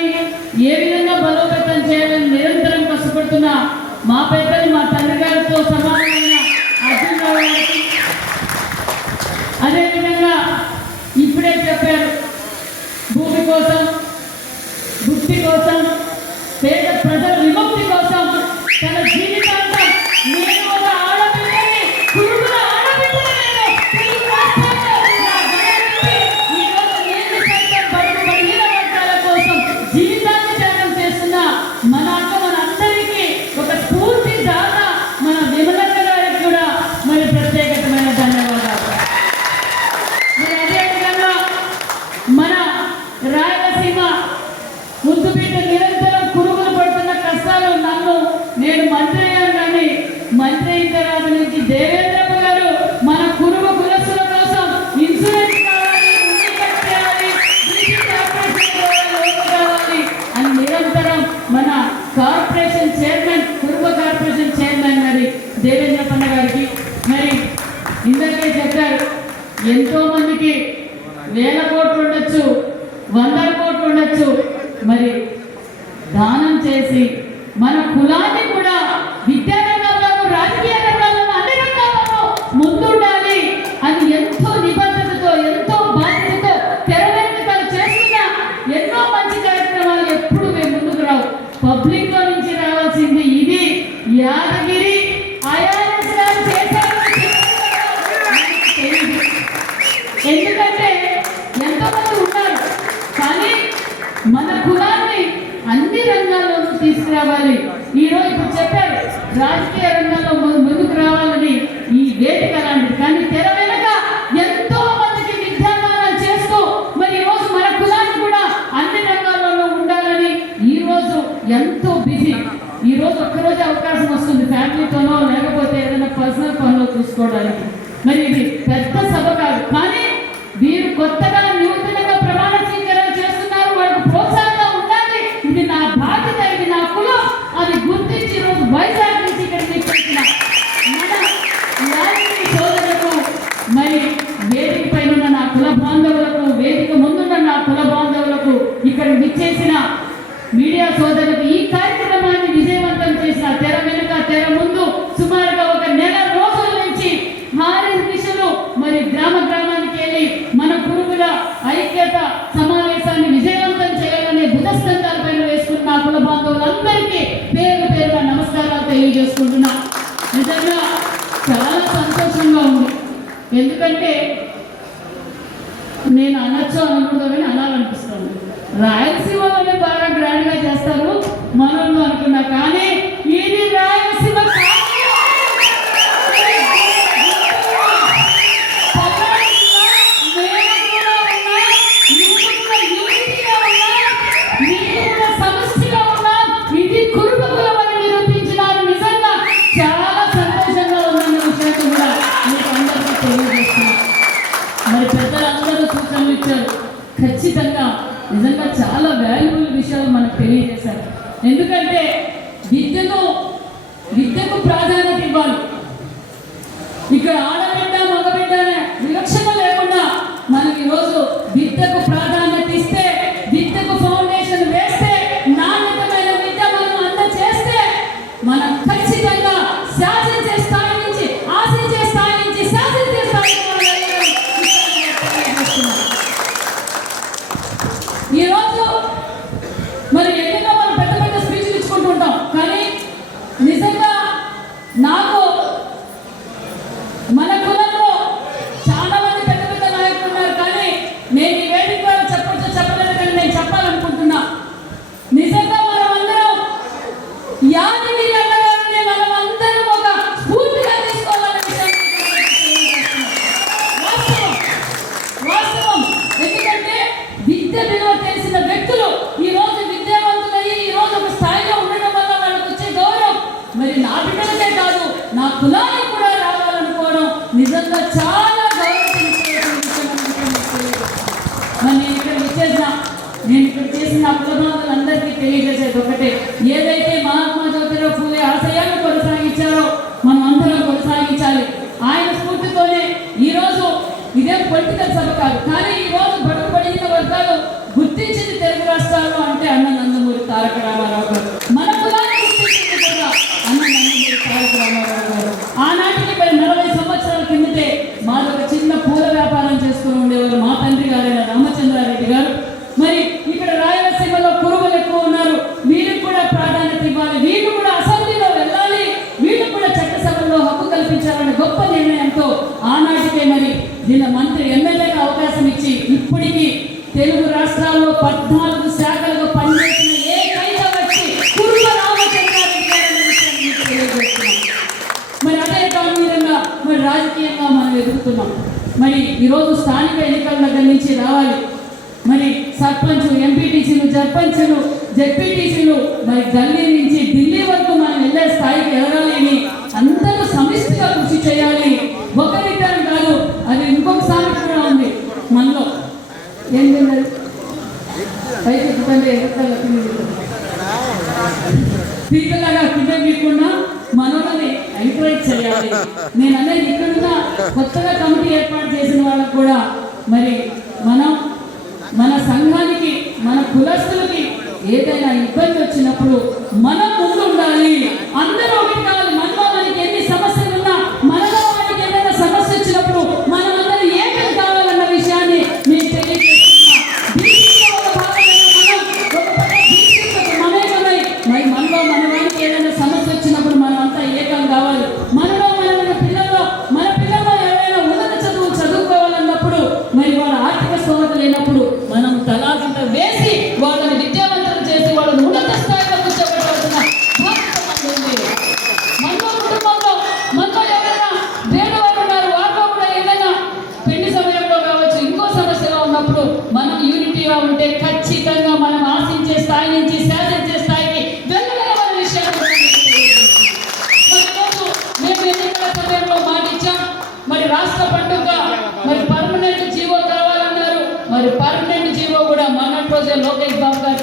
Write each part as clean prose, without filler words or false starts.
కులాన్ని ఏ విధంగా బలోపేతం చేయాలని నిరంతరం కష్టపడుతున్న మా పెద్దలు, మా తండ్రి గారితో సమానమైన అర్జున్ రావు గారికి, అదేవిధంగా ఇప్పుడే చెప్పారు భూమి కోసం, భక్తి కోసం, పేద ప్రజల విముక్తి కోసం తన జీవితాంతం నేను ఒక ఆడపిల్లని, కురుడుల ఆడపిల్లని తెలుగు రాష్ట్రాల్లో నా గడపకి ఈరోజు నేను సైతం బడుగు బలహీన వర్గాల కోసం జీవితాన్ని త్యాగం చేస్తున్న మన అక్క మనందరికీ ఒక స్ఫూర్తి దాత మన విమలక్క గారికి కూడా మరి ప్రత్యేకమైన ధన్యవాదాలు. మరి అదేవిధంగా మన రాయలసీమ ముద్దుబిడ్డ నిరంతరం కురుగులు పడుతున్న కష్టాలు నేను మంత్రి అయ్యాను, కానీ మంత్రి అయిన తర్వాత నుంచి దేవేంద్రప్ప గారు మన కురుగు కులస్తుల కోసం ఇన్సూరెన్స్ కావాలి, కావాలి అని నిరంతరం మన కార్పొరేషన్ చైర్మన్, కురుగు కార్పొరేషన్ చైర్మన్ మరి దేవేంద్రప్ప గారికి మరి ఇందరికీ చెప్పారు. ఎంతో మందికి 1000 కోట్లు ఉండొచ్చు, 100 కోట్లు ఉండొచ్చు, మరి దానం చేసి మన కులాన్ని కూడా విద్యా రంగంలోనూ, రాజకీయ రంగంలోనూ, అన్ని రంగాల్లోనూ ముందుండాలి అని ఎంతో నిబద్ధతతో, ఎంతో బాధ్యతతో తెర వెనుక చేస్తున్న ఎన్నో మంచి కార్యక్రమాలు ఎప్పుడు మేము ముందుకు రావు. పబ్లిక్ లో నుంచి రావాల్సింది ఇది. యాదగిరి ఐఆర్ఎస్ గారు చేశారు, ఎందుకంటే ఎంతో మంది ఉన్నారు, కానీ మన కులాన్ని అన్ని రంగాల్లోనూ తీసుకురావాలి. ఈరోజు ఇప్పుడు చెప్పారు రాజకీయ రంగంలో ముందుకు రావాలని ఈ వేదిక లాంటిది, కానీ తెర వెనుక ఎంతో మందికి విద్యాదానం చేస్తూ మరి ఈరోజు మన కులాన్ని కూడా అన్ని రంగాల్లోనూ ఉండాలని ఈరోజు ఎంతో బిజీ. ఈరోజు ఒక్కరోజు అవకాశం వస్తుంది ఫ్యామిలీతోనో లేకపోతే ఏదైనా పర్సనల్ పనులు చూసుకోవడానికి. మరి ఇది పెద్ద సభ కాదు, కానీ వీరు కొత్తగా నూతనంగా ప్రమాణ స్వీకారం చేస్తున్నారు. వాళ్ళకు ప్రోత్సాహంగా ఉండాలి. ఇది నా బాధ్యత, ఇది నా కులం అది గుర్తించి ఈరోజు వైజాగ్ నుంచి ఇక్కడికి ఇచ్చేసిన మన యాదగిరి సోదరులకు, మరి వేదిక పైన ఉన్న నా కుల బాంధవులకు, వేదిక ముందున్న నా కుల బాంధవులకు, ఇక్కడ విచ్చేసిన మీడియా సోదరులకు, ఈ కార్యక్రమాన్ని విజయవంతం చేసిన తెర వెనుక, తెర ముందు సుమారుగా 1 నెల రోజుల నుంచి హారీ దిశలు మరి గ్రామ గ్రామానికి వెళ్ళి మన కురుగుల ఐక్యత సమావేశాన్ని విజయవంతం చేయాలనే బుధస్కంధాలపైన వేసుకున్న నా కుల బాంధవులందరికీ పేరు పేరుగా నమస్కారాలు తెలియజేసుకుంటున్నా. నిజంగా చాలా సంతోషంగా ఉంది. ఎందుకంటే నేను అనొచ్చు అనుకుందామని అనాలనిపిస్తుంది. రాయలసీమలోనే బాగా గ్రాండ్ గా చేస్తారు మనోళ్ళు అనుకున్నా, కానీ ఇది రాయలసీమ సమస్యగా ఉన్నా ఇది కురుగు కులం అని నిరూపించినారు. నిజంగా చాలా సంతోషంగా ఉందన్న విషయాన్ని కూడా మీకు అందరికీ తెలియజేస్తున్నారు. మరి పెద్దలందరూ సూచనలు ఇచ్చారు, ఖచ్చితంగా నిజంగా చాలా వాల్యుబుల్ విషయాలు మనకు తెలియజేశారు. ఎందుకంటే విద్యకు ప్రాధాన్యత ఇవ్వాలి. ఇక్కడ ఆడబిడ్డ మగబిడ్డ వివక్షణ లేకుండా మనం ఈరోజు విద్యకు ప్రాధాన్యత ఇస్తే, విద్యకు ఫౌండేషన్ వేస్తే, నాణ్యతమైన విద్య మనం అందజేస్తే మనం ఖచ్చితంగా శాసించే స్థాయి నుంచి, ఆశించే స్థాయి నుంచి శాసించే స్థాయి ఈరోజు మరి ఎన్నో మనం పెద్ద పెద్ద స్పీచ్లు ఇచ్చుకుంటుంటాం, కానీ నిజంగా నాకు మన కులంలో చాలా మంది పెద్ద పెద్ద నాయకులు ఉన్నారు, కానీ నేను ఈ వేదిక ద్వారా చెప్పలేదు, కానీ నేను చెప్పాలనుకుంటున్నా. నిజంగా మనమందరం యాదగిరి అన్నగారిని మనమందరం ఒక స్ఫూర్తిగా తీసుకోవాలనే వాస్తవం. ఎందుకంటే విద్య విలువ తెలిసిన వ్యక్తులు ఈ రోజు విద్యావంతులయ్యి ఈ రోజు ఒక స్థాయిలో ఉండడం వల్ల వాళ్ళకి వచ్చే గౌరవం మరి నా బిడ్డలకే కాదు నా కులానికి కూడా రావాలనుకోవడం నిజంగా చాలా నేను ఇక్కడ చేసిన నా కులబాంధులందరికీ తెలియజేసేది ఒకటే, ఏదైతే మహాత్మా జ్యోతిరావు ఫూలే ఆశయాన్ని కొనసాగించారో మనం అందరం కొనసాగించాలి. ఆయన స్ఫూర్తితోనే ఈరోజు ఇదే పొలిటికల్ సభ కాదు, కానీ ఈరోజు బడుగు బడిన వర్గాలు గుర్తించింది తెలుగు రాష్ట్రాల్లో అంటే అన్నదానం. తారక రామారావు గారు, మన కులాన్ని గుర్తించింది కూడా అన్న నందమూరి తారక రామారావు గారు. ఆనాటికి 40 సంవత్సరాల కిందటే మాదొక చిన్న పూల వ్యాపారం చేసుకుని ఉండేవారు మా తండ్రి గారైన రామచంద్రారెడ్డి గారు. మరి ఇక్కడ రాయలసీమలో కురువలు ఎక్కువ ఉన్నారు, వీరికి కూడా ప్రాధాన్యత ఇవ్వాలి, వీళ్ళు కూడా అసెంబ్లీలో వెళ్ళాలి, వీళ్ళు కూడా చట్టసభలో హక్కు కల్పించాలనే గొప్ప నిర్ణయంతో ఆనాటికే మరి దీని మంత్రి ఎమ్మెల్యేగా అవకాశం ఇచ్చి ఇప్పటికీ తెలుగు రాష్ట్రాల్లో 14 శాఖలకు పనిచేసిన ఏకైక వ్యక్తి కురువ రామచంద్రారెడ్డి గారనే విషయాన్ని మీకు తెలియజేస్తున్నాం. మరి అదే కారణంగా మరి రాజకీయంగా మనం ఎదుగుతున్నాం. మరి ఈరోజు స్థానిక ఎన్నికల దగ్గర నుంచి రావాలి, మరి సర్పంచ్, ఎంపీటీసీలు, సర్పంచ్లు, జెడ్పీటీసీలు, మరి గల్లీ నుంచి ఢిల్లీ వరకు మనం వెళ్ళే స్థాయికి ఎదగాలి అని అందరూ సమిష్టిగా కృషి చేయాలి. ఒకరిద్దరం కాదు, అది ఇంకొక సామెత కూడా ఉంది మనలో. ఏంటి పైకి పీకలాగా కింద మీకున్నా మనోళ్ళని ఎంకరేజ్ చేయాలి. నేను అనేది ఇక్కడున్న కొత్తగా కమిటీ ఏర్పాటు చేసిన వాళ్ళకు కూడా మరి మనం మన సంఘానికి, మన కులస్తులకి ఏదైనా ఇబ్బంది వచ్చినప్పుడు మనం ముందు ఉండాలి. అందరూ ఒకటి కావాలి. మనలో మనకి ఎన్ని సమస్యలు ఉన్నా, మనలో మనకి ఏదైనా సమస్య వచ్చినప్పుడు మనం అందరూ ఏకం కావాలన్న విషయాన్ని నేను తెలియజేస్తున్నా. మరి మనలో మన వారికి ఏదైనా సమస్య వచ్చినప్పుడు మనం అంతా ఏకం కావాలి. మనలో మన పిల్లల్లో ఎవరైనా ఉన్నత చదువు చదువుకోవాలన్నప్పుడు, మరి వాళ్ళ ఆర్థిక స్తోమత లేనప్పుడు మనం తలాంత వేసి వాళ్ళని విద్యావంతులు చేసి వాళ్ళని ఉన్నత స్థాయిలో కూర్చోబెట్టాల్సిన బాధ్యత ఉంది. మనలో కుటుంబంలో మనలో ఎవరైనా పేదవాళ్ళు ఉన్నారు, వాళ్ళలో కూడా ఏదైనా పెళ్లి సమయంలో కావచ్చు, ఇంకో సమస్యగా ఉన్నప్పుడు మనం యూనిటీగా ఉంటే ఖచ్చితంగా మనం ఆశించే స్థాయి నుంచి శాసించే స్థాయికి వెళ్ళగలమనే విషయాన్ని మేము ఎన్నికల సమయంలో మాటిచ్చాం. మరి రాష్ట్ర పండుగ మరి పర్మనెంట్ జీవో కావాలన్నారు. మరి పర్మనెంట్ జీవో కూడా మొన్నటి రోజే లోకేష్ బాబు గారి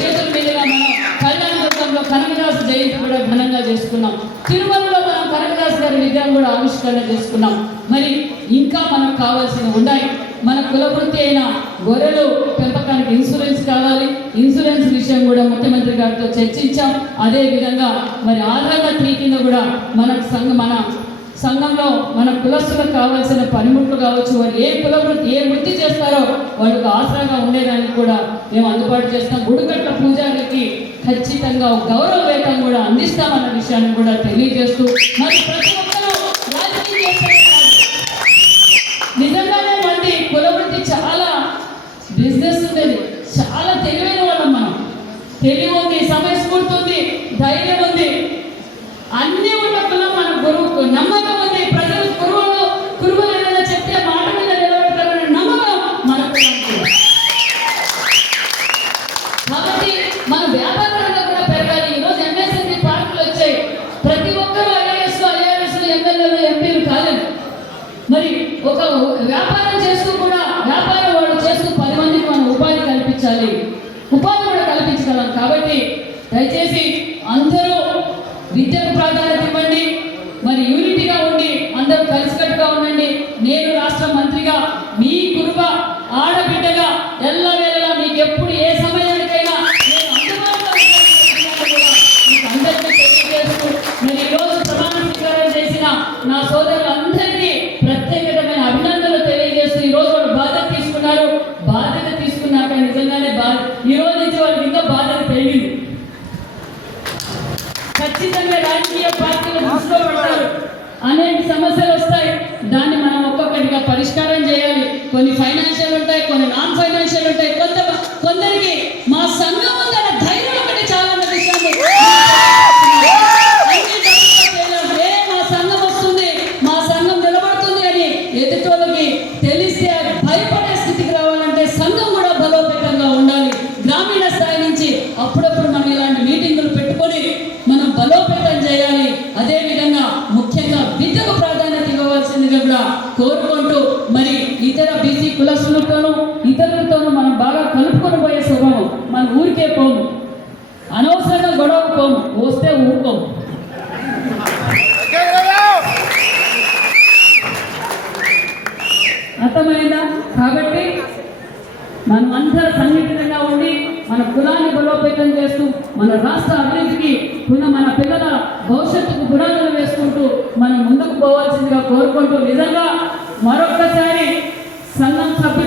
చేతుల మీదుగా మనం కళ్యాణదుర్గంలో కనకదాసు జయంతి కూడా ఘనంగా చేసుకున్నాం. తిరుమలలో మనం కనకదాసు గారి విగ్రహం కూడా ఆవిష్కరణ చేసుకున్నాం. మరి ఇంకా మనకు కావాల్సినవి ఉన్నాయి. మన కులవృత్తి అయిన గొర్రెలు పెంపకానికి ఇన్సూరెన్స్ కావాలి. ఇన్సూరెన్స్ విషయం కూడా ముఖ్యమంత్రి గారితో చర్చించాం. అదే విధంగా మరి ఆధార 3 కింద కూడా మన సంఘంలో మన కులస్తులకు కావాల్సిన పనిముట్లు కావచ్చు, వారు ఏ వృత్తి చేస్తారో వాళ్ళకు ఆసరాగా ఉండేదానికి కూడా మేము అందుబాటు చేస్తాం. గుడికట్ల పూజారికి ఖచ్చితంగా గౌరవ వేతనం కూడా అందిస్తామన్న విషయాన్ని కూడా తెలియజేస్తూ, మరి ప్రతి ఒక్కరూ రాజకీయ నిజంగానే మంది కులవృత్తి చాలా బిజినెస్ ఉండేది, చాలా తెలివైన వాళ్ళం మనం. తెలివి ఉంది, సమయస్ఫూర్తి ఉంది, ధైర్యం ఉంది, అన్ని ఉన్న కులం మన గురువుకు నమ్మకం ఉంది. ప్రజలు కురువులు ఏదైనా చెప్తే మాట మీద నిలబెడతారనే నమ్మకం మనకు. కాబట్టి మన వ్యాపార రంగం కూడా పెరగాలి. ఈరోజు ఎంఎస్ఎంఈ పార్కులు వచ్చాయి. ప్రతి ఒక్కరూ ఐఆర్ఎస్లు, ఎమ్మెల్యేలు, ఎంపీలు కాలేదు. మరి ఒక వ్యాపారం చేస్తూ కూడా వ్యాపారం వాళ్ళు చేస్తూ 10 మందికి మనం ఉపాధి కల్పించాలి. ఉపాధి కూడా కల్పించగలం. కాబట్టి దయచేసి అందరూ విద్యకు ప్రాధాన్యత ఇవ్వండి. మరి యూనిటీగా ఉండి అందరూ కలిసికట్టుగా ఉండండి. నేను రాష్ట్ర మంత్రిగా మీ కురువ ఆడబిడ్డగా ఎల్లవేళలా మీకు ఎప్పుడు ఏ సమయానికైనా నేను అందుబాటులో మీకు అందరికీ తెలియజేస్తూ, మరి ఈరోజు ప్రమాణ స్వీకారం చేసిన నా సోదరులందరికీ ప్రత్యేకమైన అభినందనలు తెలియజేస్తూ, ఈరోజు వాళ్ళు బాధ్యత తీసుకున్నారు. బాధ్యత తీసుకున్నాక నిజంగానే ఈ రోజు నుంచి వాళ్ళకి ఇంకా బాధ్యత పెరిగింది. ఖచ్చితంగా రాజకీయ పార్టీలు దృష్టిలో పెడతారు. అనేక సమస్యలు వస్తాయి, దాన్ని మనం ఒక్కొక్కటిగా పరిష్కారం చేయాలి. కొన్ని ఫైనాన్షియల్ ఉంటాయి, కొన్ని నాన్ ఫైనాన్షియల్ ఉంటాయి. కొందరికి మా సంఘం ఉందన్న ధైర్యం ఒకటి చాలా విషయాన్ని మా సంఘం వస్తుంది, మా సంఘం నిలబడుతుంది అని ఎదుటోళ్ళకి తెలిస్తే భయపడే స్థితికి రావాలంటే సంఘం కూడా బలోపేతంగా ఉండాలి. గ్రామీణ స్థాయి నుంచి అప్పుడప్పుడు మనం ఇలాంటి మీటింగులు పెట్టుకొని మనం బలోపేతం చేయాలి. అదేవిధంగా ముఖ్యంగా విద్యకు ప్రాధాన్యత ఇవ్వవలసిందిగా కూడా కోరుకుంటూ, మరి ఇతర బీసీ కులస్తులతోనూ ఇతరులతోనూ మనం బాగా కలుపుకొని పోయే స్వభావం. మన ఊరికే పోము, అనవసరంగా గొడవ పోము, వస్తే ఊరుకోము. అర్థమైందా? కాబట్టి మనం అంతా సంఘటితంగా ఉండి మన కులాన్ని బలోపేతం చేస్తూ మన రాష్ట్ర అభివృద్ధికి మన పిల్లల భవిష్యత్తుకు పునాదులు వేసుకుంటూ మనం ముందుకు పోవాల్సిందిగా కోరుకుంటూ నిజంగా మరొక్కసారి సంఘం సభ్యులు